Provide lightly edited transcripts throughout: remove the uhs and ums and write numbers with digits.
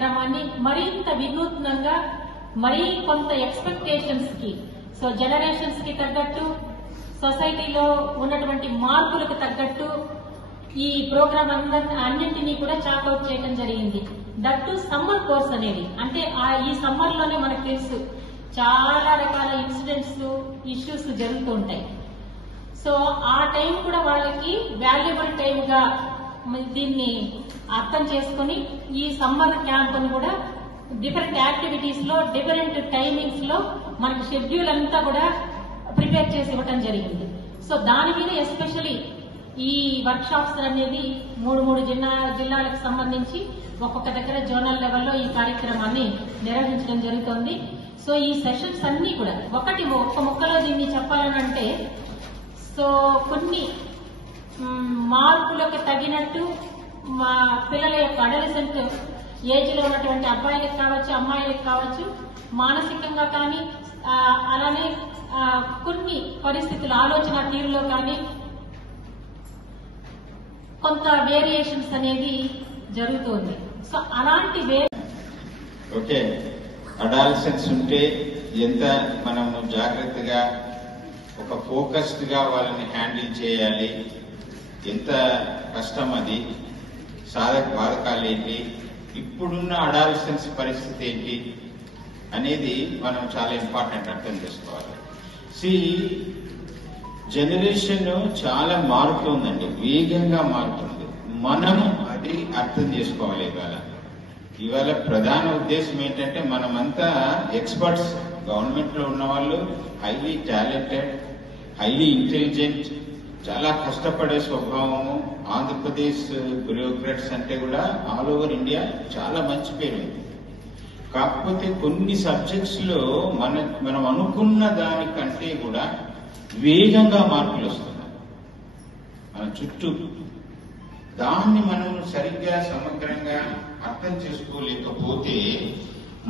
కార్యక్రమాన్ని మరింత వినూత్నంగా మరీ కొంత ఎక్స్పెక్టేషన్స్ కి, సో జనరేషన్స్ కి తగ్గట్టు, సొసైటీలో ఉన్నటువంటి మార్పులకు తగ్గట్టు ఈ ప్రోగ్రామ్ అన్నింటినీ కూడా చాకౌట్ చేయడం జరిగింది. దట్ టు సమ్మర్ కోర్స్ అనేది, అంటే ఈ సమ్మర్ లోనే మనకు తెలుసు చాలా రకాల ఇన్సిడెంట్స్, ఇష్యూస్ జరుగుతూ ఉంటాయి. సో ఆ టైం కూడా వాళ్ళకి వాల్యుబుల్ టైం గా దీన్ని అర్థం చేసుకుని ఈ సమ్మర్ క్యాంప్ ని కూడా డిఫరెంట్ యాక్టివిటీస్ లో, డిఫరెంట్ టైమింగ్స్ లో మనకి షెడ్యూల్ అంతా కూడా ప్రిపేర్ చేసి ఇవ్వటం జరిగింది. సో దాని మీద ఎస్పెషలీ ఈ వర్క్ షాప్స్ అనేది మూడు జిల్లాలకు సంబంధించి ఒక్కొక్క దగ్గర జోనల్ లెవెల్లో ఈ కార్యక్రమాన్ని నిర్వహించడం జరుగుతోంది. సో ఈ సెషన్స్ అన్ని కూడా ఒక్క ముక్కలో దీన్ని చెప్పాలనంటే, సో కొన్ని మార్పులకు తగినట్టు మా పిల్లల యొక్క అడలసెంట్ ఏజ్ లో ఉన్నటువంటి అబ్బాయిలకు కావచ్చు, అమ్మాయిలకు కావచ్చు, మానసికంగా కానీ అలానే కొన్ని పరిస్థితులు, ఆలోచన తీరులో కానీ కొంత వేరియేషన్స్ అనేది జరుగుతుంది. సో అలాంటి ఓకే, అడాలసెన్స్ ఉంటే ఎంత మనము జాగ్రత్తగా ఒక ఫోకస్డ్ గా వాళ్ళని హ్యాండిల్ చేయాలి, ఎంత కష్టం అది, సాధక బాధకాలు ఏంటి, ఇప్పుడున్న అడాలసెన్స్ పరిస్థితి ఏంటి అనేది మనం చాలా ఇంపార్టెంట్ అర్థం చేసుకోవాలి. జనరేషన్ చాలా మారుతుందండి, వేగంగా మారుతుంది. మనం అది అర్థం చేసుకోవాలి. ఇవాళ ప్రధాన ఉద్దేశం ఏంటంటే మనమంతా ఎక్స్పర్ట్స్, గవర్నమెంట్ లో ఉన్న వాళ్ళు హైలీ టాలెంటెడ్, హైలీ ఇంటెలిజెంట్, చాలా కష్టపడే స్వభావము. ఆంధ్రప్రదేశ్ బ్యూరోక్రాట్స్ అంటే కూడా ఆల్ ఓవర్ ఇండియా చాలా మంచి పేరు ఉంది. కాకపోతే కొన్ని సబ్జెక్ట్స్ లో మనం అనుకున్న దానికంటే కూడా వేగంగా మార్పులు వస్తున్నాయి మన చుట్టూ. దాన్ని మనం సరిగ్గా సమగ్రంగా అర్థం చేసుకోలేకపోతే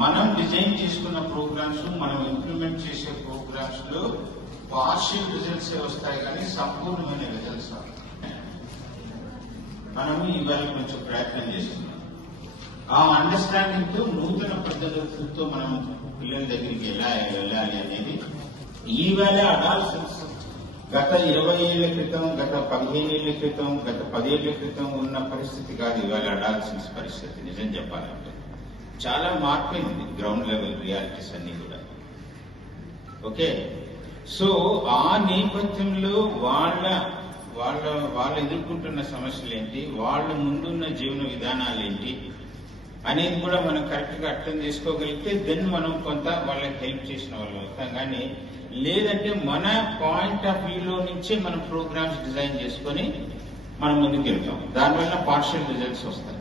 మనం డిజైన్ చేసుకున్న ప్రోగ్రామ్స్, మనం ఇంప్లిమెంట్ చేసే ప్రోగ్రామ్స్ లో పార్షియల్ రిజల్ట్స్ వస్తాయి కానీ సంపూర్ణమైన రిజల్ట్స్ మనము ఇవాళ కొంచెం ప్రయత్నం చేస్తున్నాం. ఆ అండర్స్టాండింగ్ తో నూతన పద్ధతులతో మనం పిల్లల దగ్గరికి ఎలా వెళ్ళాలి అనేది ఈవేళ అడాలసెన్స్ గత 20 ఏళ్ల క్రితం, గత 15 ఏళ్ల క్రితం, గత 10 ఏళ్ల క్రితం ఉన్న పరిస్థితి కాదు ఇవాళ అడాలసెన్స్ పరిస్థితి. నిజం చెప్పాలంటే చాలా మార్పైంది గ్రౌండ్ లెవెల్ రియాలిటీస్ అన్ని కూడా. ఓకే, సో ఆ నేపథ్యంలో వాళ్ళు ఎదుర్కొంటున్న సమస్యలు ఏంటి, వాళ్ళ ముందున్న జీవన విధానాలు ఏంటి అనేది కూడా మనం కరెక్ట్ గా అర్థం చేసుకోగలిగితే దెన్ మనం కొంత వాళ్ళకి హెల్ప్ చేసిన వాళ్ళు అవుతాం. కానీ లేదంటే మన పాయింట్ ఆఫ్ వ్యూలో నుంచే మనం ప్రోగ్రామ్స్ డిజైన్ చేసుకొని మనం ముందుకు వెళ్తాం, దానివల్ల పార్షియల్ రిజల్ట్స్ వస్తాయి.